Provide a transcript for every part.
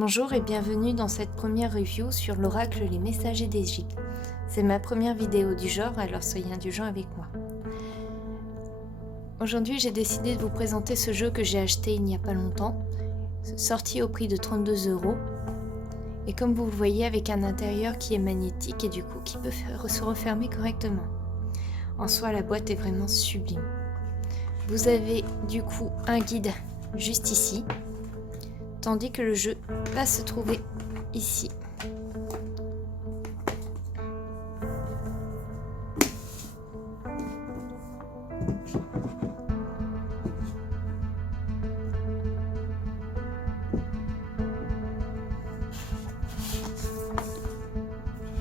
Bonjour et bienvenue dans cette première review sur l'oracle Les Messagers d'Égypte. C'est ma première vidéo du genre, alors soyez indulgents avec moi. Aujourd'hui, j'ai décidé de vous présenter ce jeu que j'ai acheté il n'y a pas longtemps, sorti au prix de 32 €. Et comme vous le voyez, avec un intérieur qui est magnétique et du coup qui peut se refermer correctement. En soi, la boîte est vraiment sublime. Vous avez du coup un guide juste ici, tandis que le jeu va se trouver ici.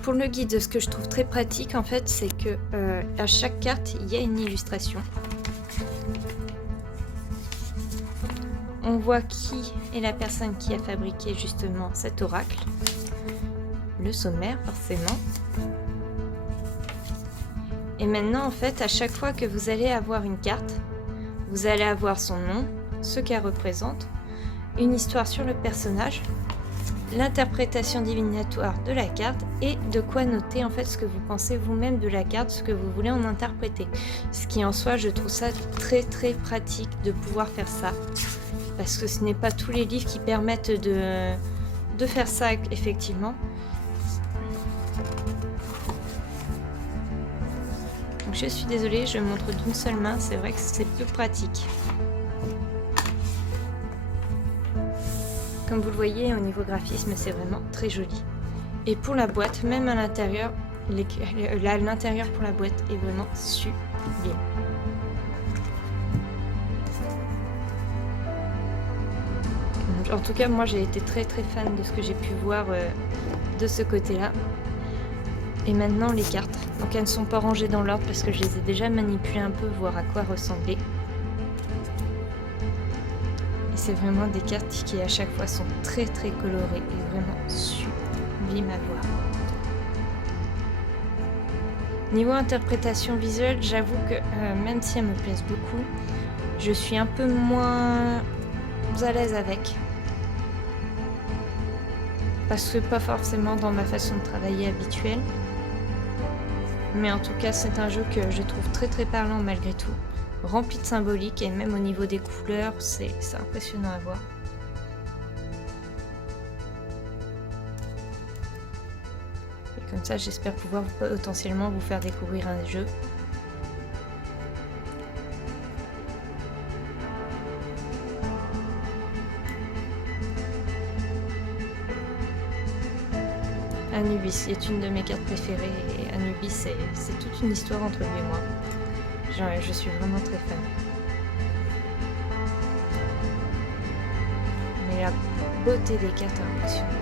Pour le guide, ce que je trouve très pratique en fait, c'est que à chaque carte, il y a une illustration. On voit qui est la personne qui a fabriqué justement cet oracle. Le sommaire forcément. Et maintenant en fait, à chaque fois que vous allez avoir une carte, vous allez avoir son nom, ce qu'elle représente, une histoire sur le personnage, l'interprétation divinatoire de la carte et de quoi noter en fait ce que vous pensez vous-même de la carte, ce que vous voulez en interpréter. Ce qui en soi, je trouve ça très pratique de pouvoir faire ça, parce que ce n'est pas tous les livres qui permettent de faire ça effectivement. Donc je suis désolée, je montre d'une seule main, c'est vrai que c'est plus pratique. Comme vous le voyez, au niveau graphisme, c'est vraiment très joli. Et pour la boîte, même à l'intérieur, l'intérieur pour la boîte est vraiment sublime. En tout cas, moi j'ai été très fan de ce que j'ai pu voir de ce côté-là. Et maintenant les cartes. Donc elles ne sont pas rangées dans l'ordre parce que je les ai déjà manipulées un peu, voir à quoi ressembler. C'est vraiment des cartes qui à chaque fois sont très colorées et vraiment sublimes à voir. Niveau interprétation visuelle, j'avoue que même si elles me plaisent beaucoup, je suis un peu moins à l'aise avec. Parce que pas forcément dans ma façon de travailler habituelle. Mais en tout cas, c'est un jeu que je trouve très parlant malgré tout. Rempli de symbolique et même au niveau des couleurs, c'est impressionnant à voir. Et comme ça, j'espère pouvoir potentiellement vous faire découvrir un jeu. Anubis est une de mes cartes préférées et Anubis, c'est toute une histoire entre lui et moi. Je suis vraiment très fan. Mais la beauté des cartes est impressionnante.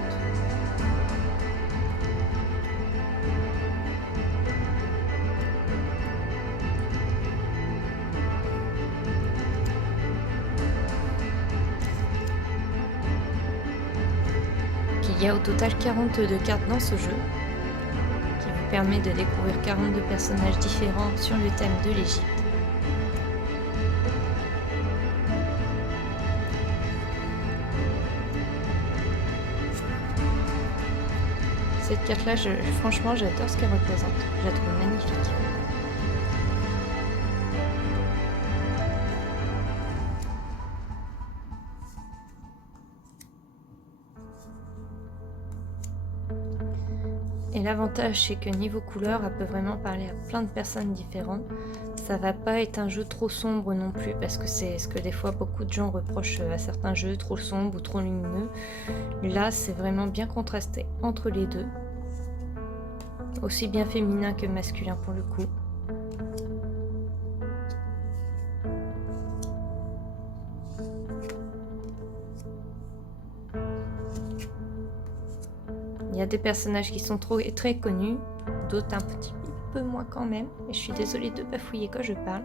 Il y a au total 42 cartes dans ce jeu, qui vous permet de découvrir 42 personnages différents sur le thème de l'Égypte. Cette carte-là, franchement, j'adore ce qu'elle représente. Je la trouve magnifique. Et l'avantage, c'est que niveau couleur, elle peut vraiment parler à plein de personnes différentes. Ça va pas être un jeu trop sombre non plus, parce que c'est ce que des fois beaucoup de gens reprochent à certains jeux, trop sombres ou trop lumineux. Là, c'est vraiment bien contrasté entre les deux. Aussi bien féminin que masculin pour le coup. Il y a des personnages qui sont très connus, d'autres un petit peu moins quand même. Et je suis désolée de bafouiller quand je parle.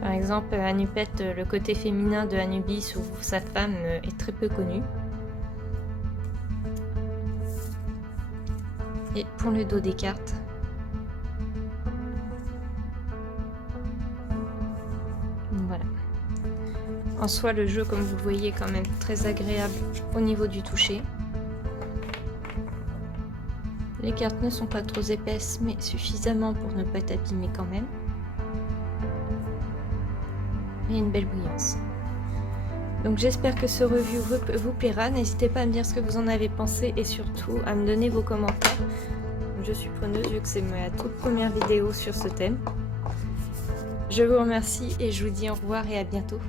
Par exemple, Anupet, le côté féminin de Anubis ou sa femme est très peu connu. Et pour le dos des cartes, voilà. En soi, le jeu, comme vous le voyez, est quand même très agréable au niveau du toucher. Les cartes ne sont pas trop épaisses, mais suffisamment pour ne pas être abîmées quand même. Et une belle bouillance. Donc j'espère que ce review vous plaira. N'hésitez pas à me dire ce que vous en avez pensé et surtout à me donner vos commentaires. Je suis preneuse vu que c'est ma toute première vidéo sur ce thème. Je vous remercie et je vous dis au revoir et à bientôt.